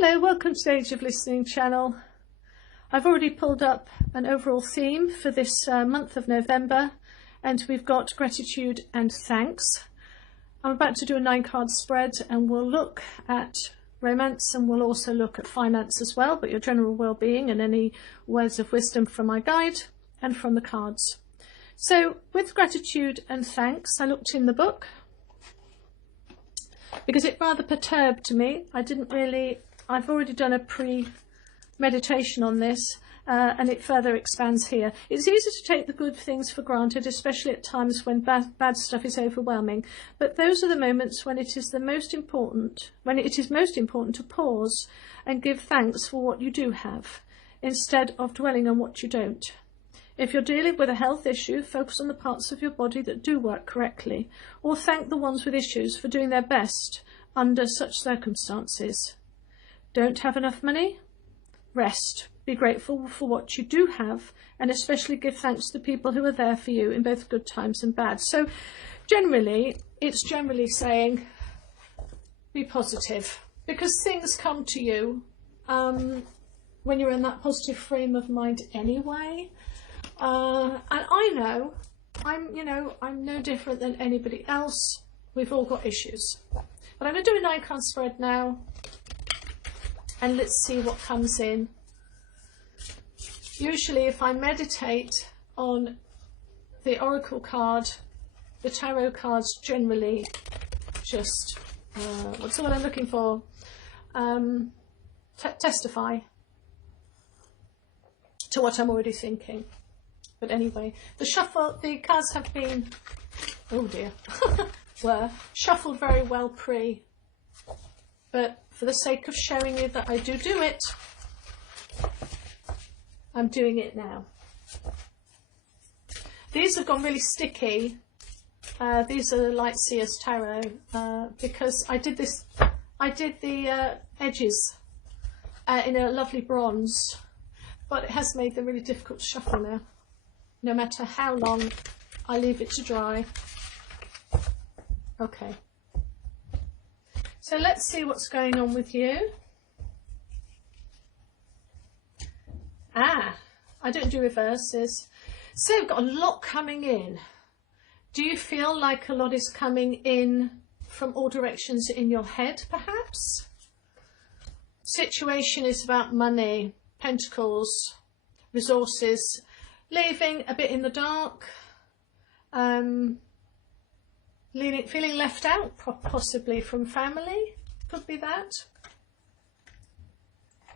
Hello, welcome to the Age of Listening channel. I've already pulled up an overall theme for this month of November, and we've got gratitude and thanks. I'm about to do a 9-card spread, and we'll look at romance, and we'll also look at finance as well, but your general well-being and any words of wisdom from my guide and from the cards. So with gratitude and thanks, I looked in the book because it rather perturbed me. I've already done a pre-meditation on this, and it further expands here. It's easy to take the good things for granted, especially at times when bad stuff is overwhelming. But those are the moments when it is most important to pause and give thanks for what you do have, instead of dwelling on what you don't. If you're dealing with a health issue, focus on the parts of your body that do work correctly, or thank the ones with issues for doing their best under such circumstances. Don't have enough money? Rest. Be grateful for what you do have, and especially give thanks to the people who are there for you in both good times and bad. So it's generally saying be positive, because things come to you when you're in that positive frame of mind anyway. And I know I'm no different than anybody else. We've all got issues. But I'm going to do a 9-card spread now, and let's see what comes in. Usually if I meditate on the oracle card, the tarot cards generally just, what's the word I'm looking for? Testify to what I'm already thinking. But anyway, the cards have been, oh dear, were shuffled very well but for the sake of showing you that I do it, I'm doing it now. These have gone really sticky. These are the Light Seer's Tarot, because I did the edges in a lovely bronze, but it has made them really difficult to shuffle now, no matter how long I leave it to dry. Okay. So let's see what's going on with you. I don't do reverses. So we've got a lot coming in. Do you feel like a lot is coming in from all directions in your head, perhaps? Situation is about money, pentacles, resources, leaving a bit in the dark, feeling left out, possibly from family, could be that.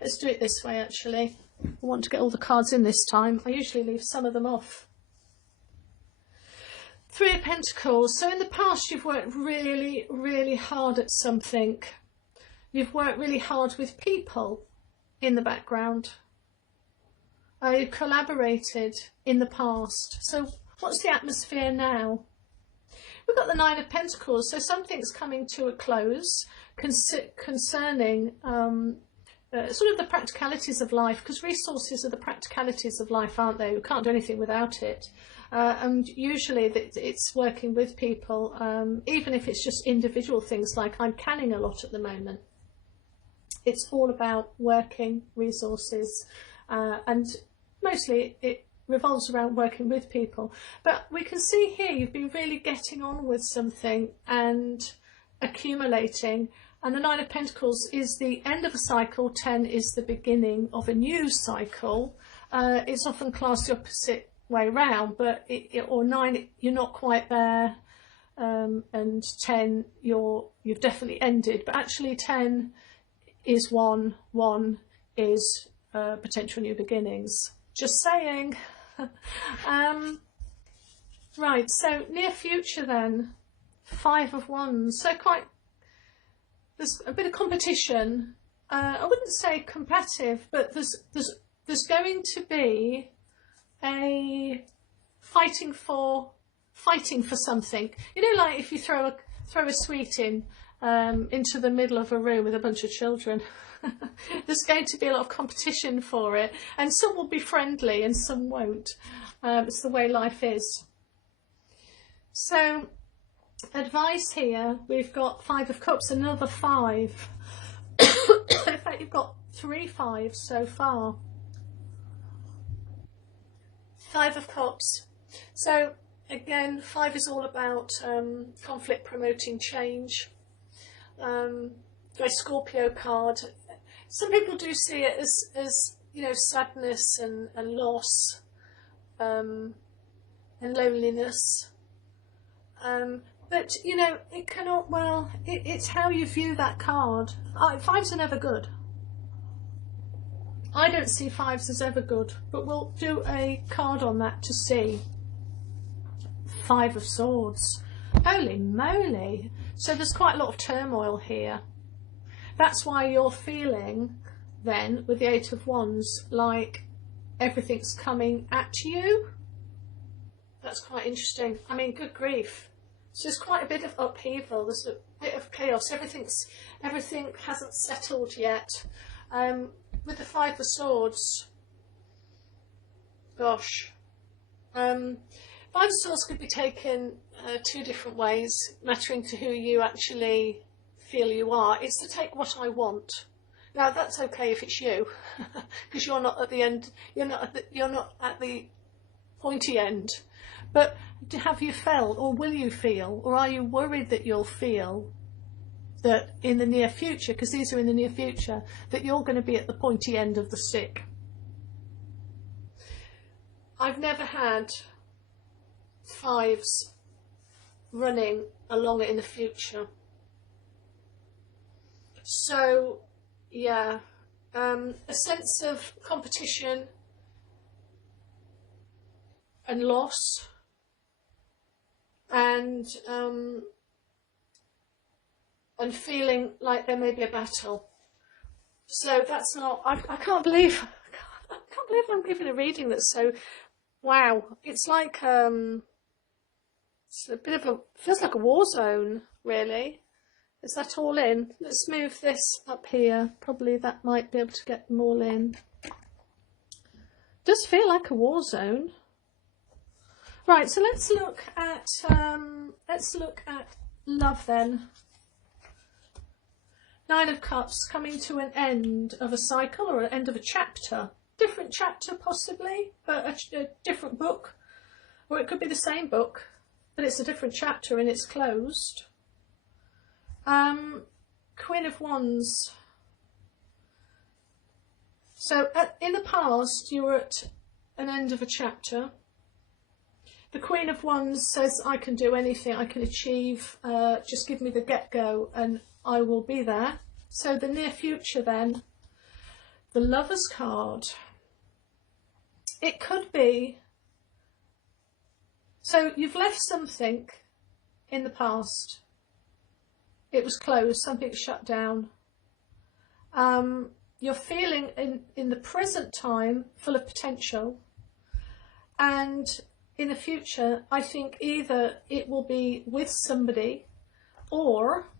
Let's do it this way actually. I want to get all the cards in this time. I usually leave some of them off. 3 of Pentacles. So in the past you've worked really, really hard at something. You've worked really hard with people in the background. You've collaborated in the past. So what's the atmosphere now? We've got the 9 of Pentacles, so something's coming to a close concerning sort of the practicalities of life, because resources are the practicalities of life, aren't they? We can't do anything without it. And usually it's working with people, even if it's just individual things, like I'm canning a lot at the moment. It's all about working resources, and mostly it revolves around working with people. But we can see here you've been really getting on with something and accumulating, and the 9 of Pentacles is the end of a cycle, 10 is the beginning of a new cycle. It's often classed the opposite way round, but or 9 you're not quite there, and 10 you've definitely ended, but actually 10 is 1 is potential new beginnings. Just saying. Right, so near future then, 5 of Wands. So there's a bit of competition. I wouldn't say combative, but there's going to be a fighting for something. You know, like if you throw a sweet into the middle of a room with a bunch of children. There's going to be a lot of competition for it, and some will be friendly and some won't. It's the way life is. So advice here, we've got 5 of Cups, another 5. In fact, you've got 3 5s so far. 5 of Cups. So again, 5 is all about conflict promoting change. Very Scorpio card. Some people do see it as you know, sadness and loss and loneliness. But you know, it cannot, well, it's how you view that card. 5s are never good. I don't see 5s as ever good, but we'll do a card on that to see. 5 of Swords. Holy moly. So there's quite a lot of turmoil here. That's why you're feeling then, with the 8 of Wands, like everything's coming at you. That's quite interesting. I mean, good grief. So there's quite a bit of upheaval. There's a bit of chaos. Everything hasn't settled yet. With the 5 of Swords, gosh. 5 of Swords could be taken 2 different ways, mattering to who you actually feel you are. It's to take what I want. Now that's okay if it's you, because you're not at the end. You're not at the pointy end. But have you felt, or will you feel, or are you worried that you'll feel that in the near future, because these are in the near future, that you're going to be at the pointy end of the stick? I've never had 5s running along it in the future. So yeah, a sense of competition and loss, and feeling like there may be a battle. So that's not, I can't believe I'm giving a reading that's so, wow. It's like, it's a bit of a, feels like a war zone, really. Is that all in? Let's move this up here. Probably that might be able to get them all in. Does feel like a war zone. Right, so let's look at love then. 9 of Cups, coming to an end of a cycle or an end of a chapter. Different chapter possibly, but a different book. Or it could be the same book, but it's a different chapter and it's closed. Queen of Wands. So in the past you were at an end of a chapter. The Queen of Wands says, I can do anything, I can achieve, just give me the get-go and I will be there. So the near future then, the Lovers card. It could be, so you've left something in the past. It was closed, something shut down. You're feeling in the present time full of potential, and in the future I think either it will be with somebody, or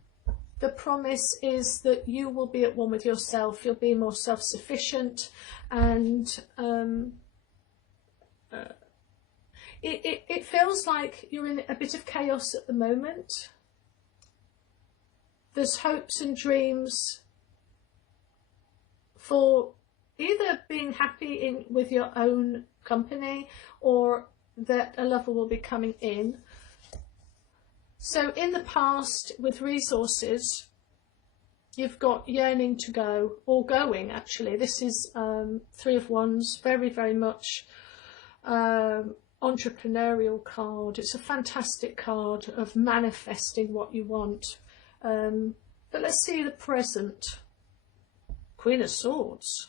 the promise is that you will be at one with yourself. You'll be more self-sufficient, and it feels like you're in a bit of chaos at the moment. There's hopes and dreams for either being happy with your own company, or that a lover will be coming in. So in the past, with resources, you've got yearning to go, or going actually. This is 3 of Wands, very, very much entrepreneurial card. It's a fantastic card of manifesting what you want. But let's see the present. Queen of Swords.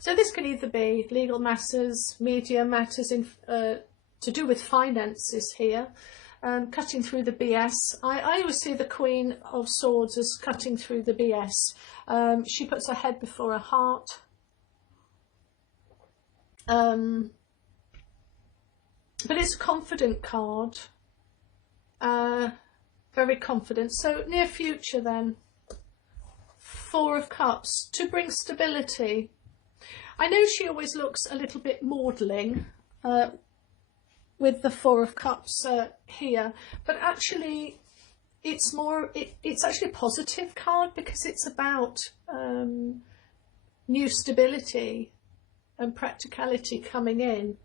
So this can either be legal matters, media matters, to do with finances here, cutting through the BS. I always see the Queen of Swords as cutting through the BS. She puts her head before her heart. But it's a confident card. Very confident. So near future then. 4 of Cups, to bring stability. I know she always looks a little bit maudling with the 4 of Cups here, but actually it's more, it's actually a positive card because it's about new stability and practicality coming in.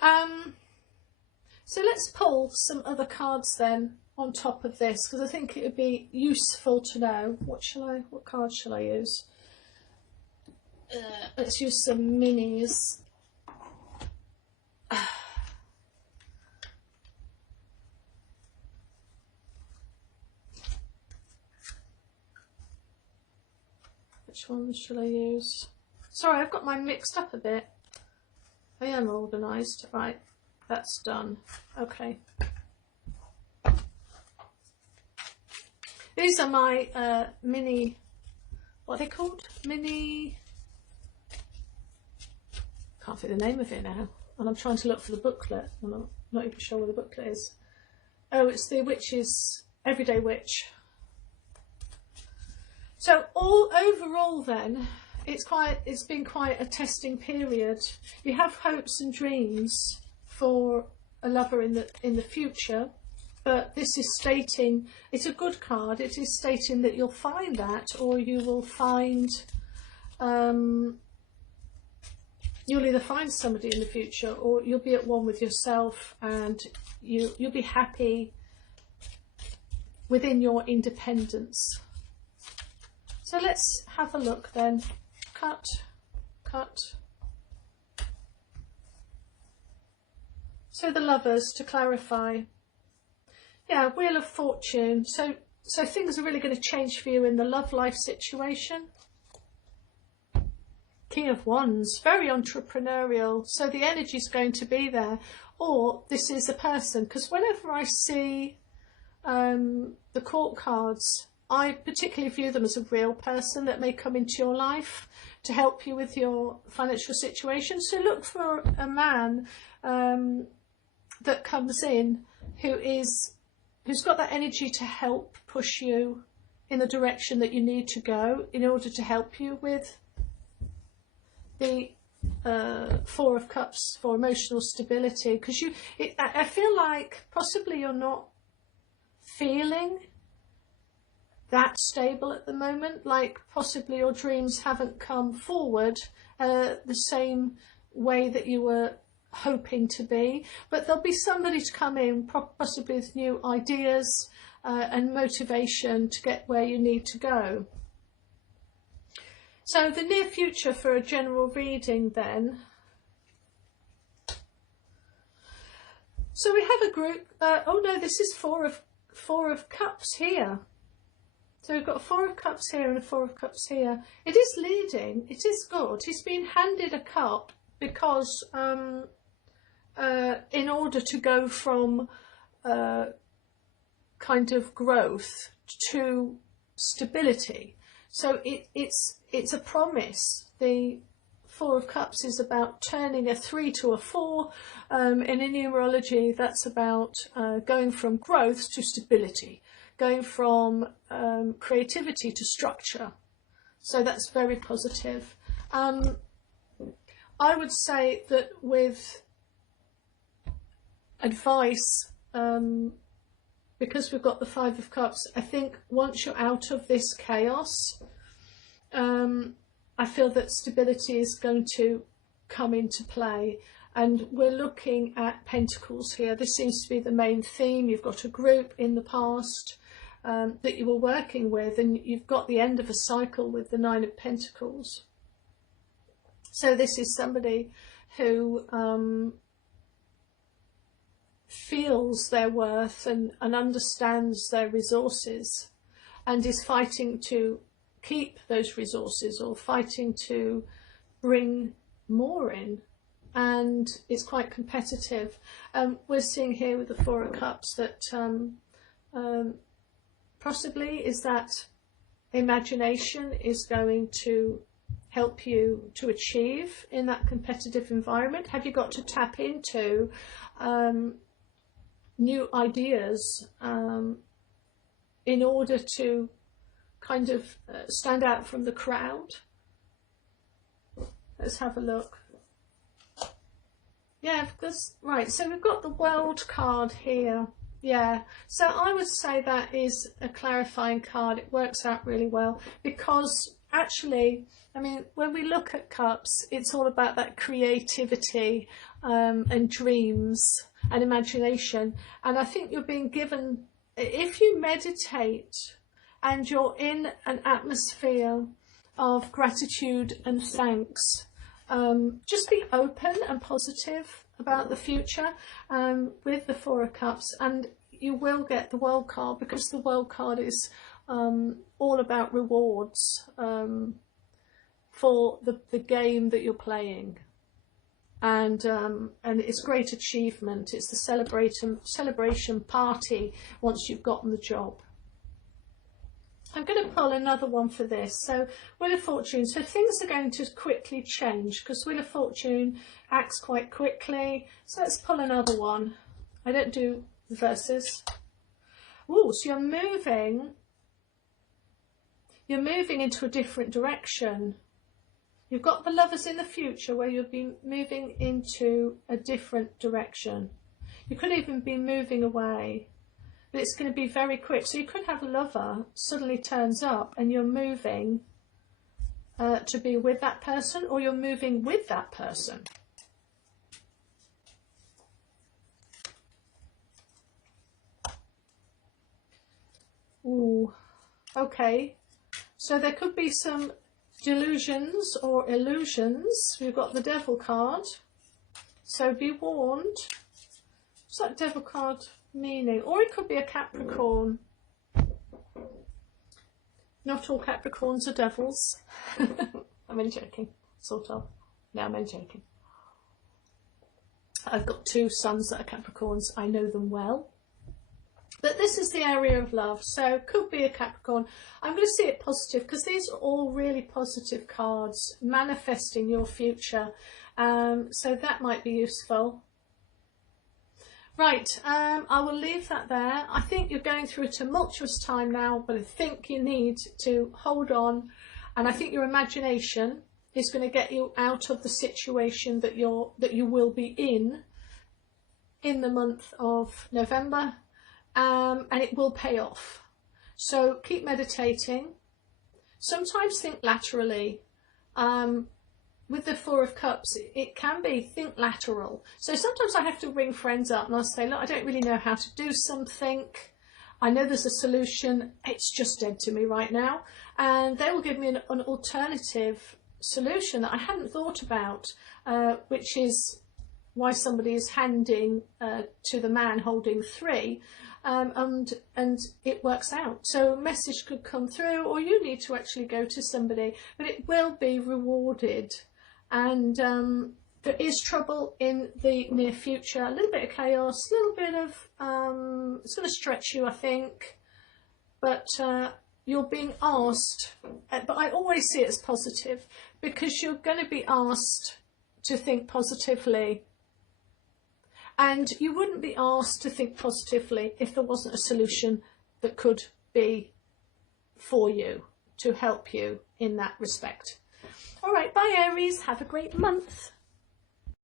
So let's pull some other cards then on top of this, because I think it would be useful to know. What card shall I use? Let's use some minis. Which one shall I use? Sorry, I've got mine mixed up a bit. I am organised. Right, that's done. Okay. These are my mini, what are they called? Mini, can't think the name of it now. And I'm trying to look for the booklet. And I'm not even sure where the booklet is. Oh, it's the Witch's Everyday Witch. So overall then, it's been quite a testing period. You have hopes and dreams for a lover in the future, but this is stating, it's a good card. It is stating that you'll find that, or you will find, you'll either find somebody in the future, or you'll be at one with yourself, and you'll be happy within your independence. So let's have a look then. Cut, cut. So the lovers, to clarify. Yeah, Wheel of Fortune. So things are really going to change for you in the love life situation. King of Wands, very entrepreneurial. So the energy is going to be there. Or this is a person, because whenever I see the court cards, I particularly view them as a real person that may come into your life to help you with your financial situation. So look for a man that comes in who's got that energy to help push you in the direction that you need to go in order to help you with the Four of Cups for emotional stability. Because I feel like possibly you're not feeling that stable at the moment, like possibly your dreams haven't come forward the same way that you were hoping to be, but there'll be somebody to come in possibly with new ideas and motivation to get where you need to go. So the near future for a general reading then. So we have a group, oh no, this is Four of Cups here. So we've got a Four of Cups here and a Four of Cups here. It is leading, it is good. He's been handed a cup because in order to go from kind of growth to stability. So it's a promise. The Four of Cups is about turning a 3 to a 4. In numerology, that's about going from growth to stability. Going from creativity to structure. So that's very positive. I would say that with advice, because we've got the Five of Cups, I think once you're out of this chaos, I feel that stability is going to come into play. And we're looking at Pentacles here. This seems to be the main theme. You've got a group in the past that you were working with, and you've got the end of a cycle with the Nine of Pentacles. So this is somebody who feels their worth and understands their resources and is fighting to keep those resources or fighting to bring more in, and it's quite competitive. We're seeing here with the Four of Cups that possibly is that imagination is going to help you to achieve in that competitive environment. Have you got to tap into new ideas in order to kind of stand out from the crowd? Let's have a look. Yeah, because, right, so we've got the World card here. Yeah, so I would say that is a clarifying card. It works out really well because actually, I mean, when we look at cups, it's all about that creativity and dreams and imagination. And I think you're being given, if you meditate and you're in an atmosphere of gratitude and thanks, just be open and positive about the future with the Four of Cups, and you will get the World card, because the World card is all about rewards for the game that you're playing, and it's great achievement. It's the celebration party once you've gotten the job. I'm going to pull another one for this. So Wheel of Fortune. So things are going to quickly change because Wheel of Fortune acts quite quickly. So let's pull another one. I don't do the verses. Oh, so you're moving into a different direction. You've got the Lovers in the future where you'll be moving into a different direction. You could even be moving away. But it's going to be very quick. So you could have a lover suddenly turns up and you're moving to be with that person, or you're moving with that person. Ooh, okay. So there could be some delusions or illusions. We've got the Devil card. So be warned. What's that Devil card meaning? Or it could be a Capricorn. Not all Capricorns are devils. I'm only joking, sort of. No, I'm only joking. I've got two sons that are Capricorns. I know them well. But this is the area of love, so could be a Capricorn. I'm going to see it positive because these are all really positive cards, manifesting your future. So that might be useful. Right, I will leave that there. I think you're going through a tumultuous time now, but I think you need to hold on. And I think your imagination is going to get you out of the situation that you will be in the month of November. And it will pay off. So keep meditating. Sometimes think laterally. With the Four of Cups, it can be think lateral. So sometimes I have to ring friends up and I'll say, look, I don't really know how to do something. I know there's a solution. It's just dead to me right now. And they will give me an alternative solution that I hadn't thought about, which is why somebody is handing to the man holding 3. And it works out. So a message could come through, or you need to actually go to somebody, but it will be rewarded. And there is trouble in the near future, a little bit of chaos, a little bit of, it's going to stretch you, I think, but you're being asked, but I always see it as positive, because you're going to be asked to think positively. And you wouldn't be asked to think positively if there wasn't a solution that could be for you to help you in that respect. All right, bye Aries, have a great month.